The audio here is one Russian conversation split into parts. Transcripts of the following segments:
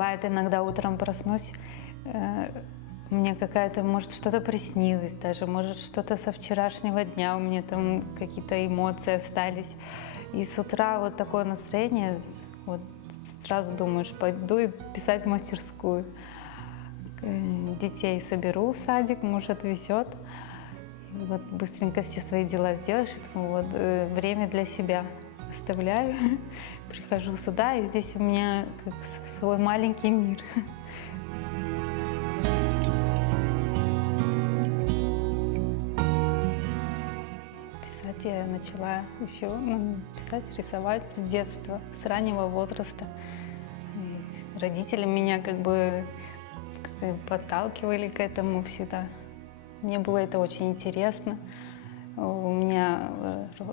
Бывает, иногда утром проснусь, мне какая-то, может, что-то приснилось даже, может, что-то со вчерашнего дня, у меня там какие-то эмоции остались. И с утра вот такое настроение, вот сразу думаешь, пойду и писать в мастерскую. Детей соберу в садик, муж отвезет. И вот быстренько все свои дела сделаешь, и такое вот время для себя оставляю. Прихожу сюда, и здесь у меня как свой маленький мир. Писать я начала еще писать, рисовать с детства, с раннего возраста. И родители меня как бы подталкивали к этому всегда. Мне было это очень интересно. У меня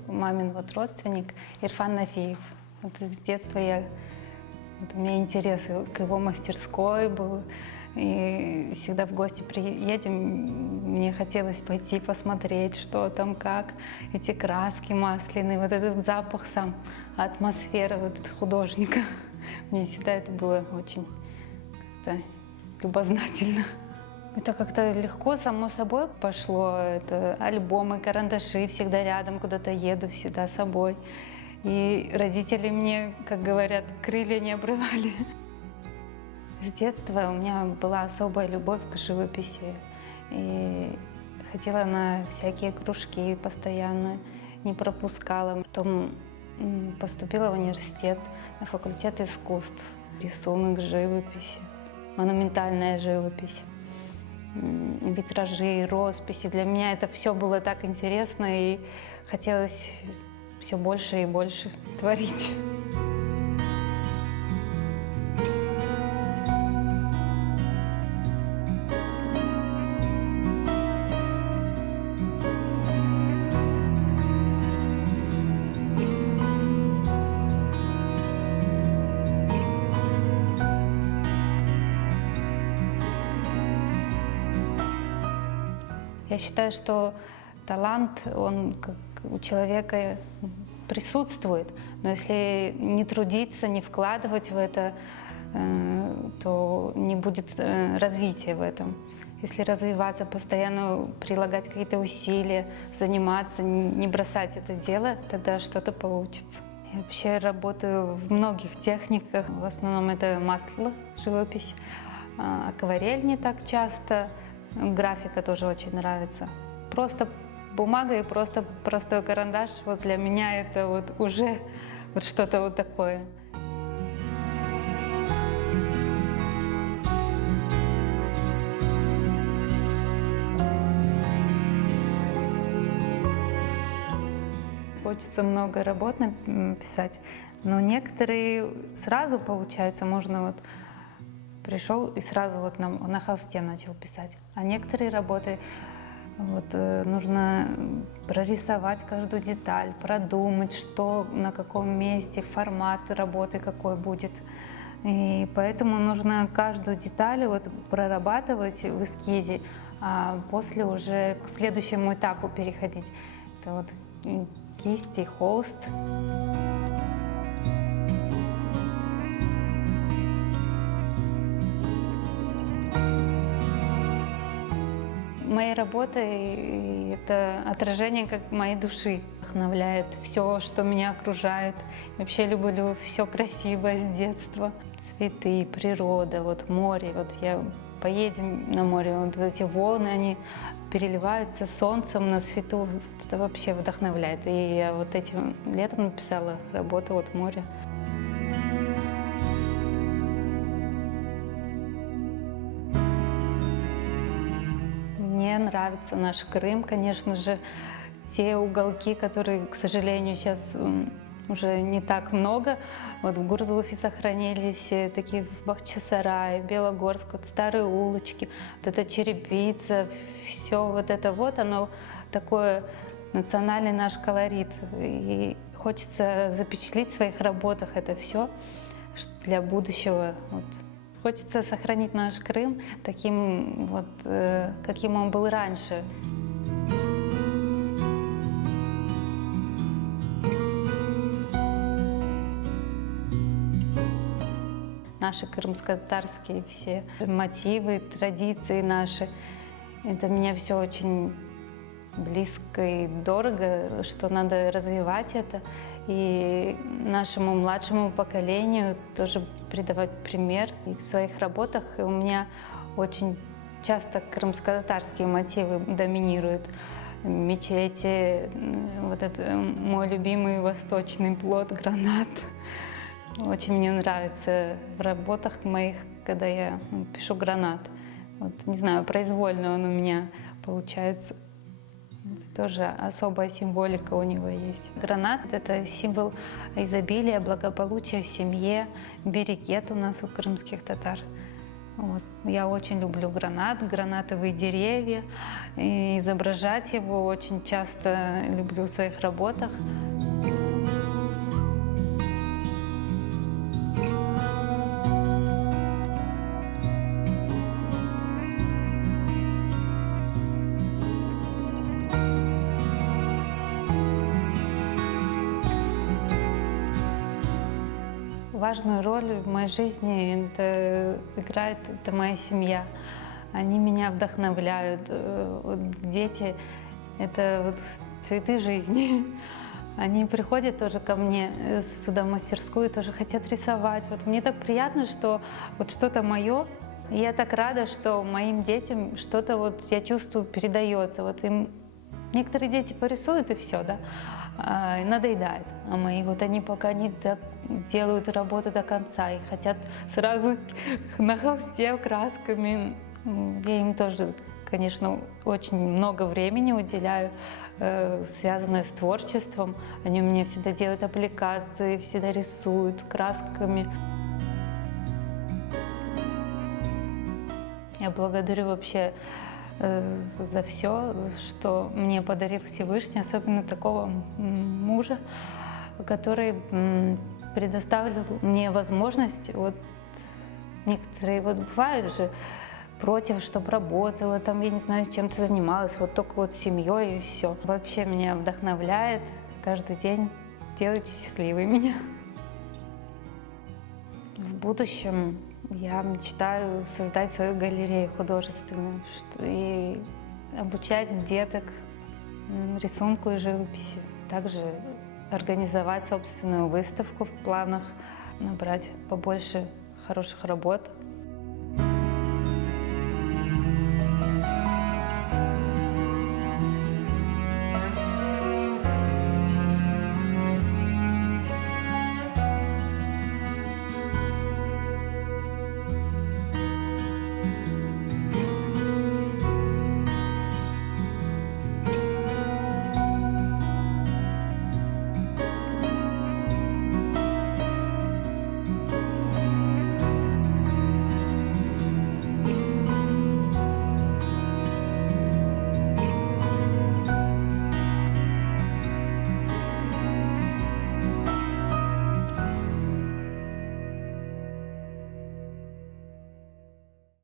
мамин вот родственник Ирфан Нафиев. Вот с детства у меня интерес к его мастерской был. И всегда в гости приедем, мне хотелось пойти посмотреть, что там, как, эти краски масляные, вот этот запах сам, атмосфера вот этого художника. Мне всегда это было очень как-то любознательно. Это как-то легко, само собой пошло. Это альбомы, карандаши, всегда рядом, куда-то еду, всегда с собой. И родители мне, как говорят, крылья не обрывали. С детства у меня была особая любовь к живописи. И ходила на всякие кружки постоянно, не пропускала. Потом поступила в университет на факультет искусств. Рисунок, живопись, монументальная живопись, витражи, росписи. Для меня это все было так интересно, и хотелось все больше и больше творить. Я считаю, что талант, он как у человека присутствует, но если не трудиться, не вкладывать в это, то не будет развития в этом. Если развиваться, постоянно прилагать какие-то усилия, заниматься, не бросать это дело, тогда что-то получится. Я вообще работаю в многих техниках. В основном это масло, живопись, акварель не так часто. Графика тоже очень нравится. Просто бумага и просто простой карандаш, вот для меня это вот уже вот что-то вот такое. Хочется много работ написать, но некоторые сразу получается, можно вот пришел и сразу вот на холсте начал писать. А некоторые работы вот, нужно прорисовать каждую деталь, продумать, что на каком месте, формат работы какой будет. И поэтому нужно каждую деталь вот прорабатывать в эскизе, а после уже к следующему этапу переходить. Это вот кисти, холст. Моей работой это отражение как моей души, вдохновляет все, что меня окружает. Вообще люблю все красивое с детства. Цветы, природа, вот море. Вот поедем на море, вот эти волны, они переливаются солнцем на свету. Вот это вообще вдохновляет. И я вот этим летом написала работу вот море. Мне нравится наш Крым, конечно же, те уголки, которые, к сожалению, сейчас уже не так много. Вот в Гурзуфе сохранились, такие в Бахчисарае, Белогорск, вот старые улочки, вот эта черепица, все вот это вот, оно такое национальный наш колорит. И хочется запечатлеть в своих работах это все для будущего. Вот. Хочется сохранить наш Крым таким вот, каким он был раньше. наши крымско-татарские все мотивы, традиции наши. Это меня все очень близко и дорого, что надо развивать это. И нашему младшему поколению тоже придавать пример. И в своих работах у меня очень часто крымско-татарские мотивы доминируют. Мечети, вот это мой любимый восточный плод, гранат. Очень мне нравится в работах моих, когда я пишу гранат. Вот, не знаю, произвольно он у меня получается. Тоже особая символика у него есть. Гранат – это символ изобилия, благополучия в семье, берекет у нас у крымских татар. Вот. Я очень люблю гранат, гранатовые деревья. И изображать его очень часто люблю в своих работах. Важную роль в моей жизни играет моя семья. Они меня вдохновляют. Вот дети – это вот цветы жизни. Они приходят тоже ко мне сюда в мастерскую, тоже хотят рисовать. Вот мне так приятно, что вот что-то мое. И я так рада, что моим детям что-то вот я чувствую передается. Вот им некоторые дети порисуют и все, да, и надоедает. А мои вот они пока не делают работу до конца и хотят сразу на холсте красками. Я им тоже, конечно, очень много времени уделяю, связанное с творчеством. Они у меня всегда делают аппликации, всегда рисуют красками. Я благодарю вообще за все, что мне подарил Всевышний, особенно такого мужа, который предоставил мне возможность, вот некоторые вот бывают же против, чтобы работала, там, я не знаю, чем-то занималась, вот только вот семьей и все. Вообще меня вдохновляет каждый день делать счастливой меня. В будущем я мечтаю создать свою галерею художественную и обучать деток рисунку и живописи. Также организовать собственную выставку в планах, набрать побольше хороших работ.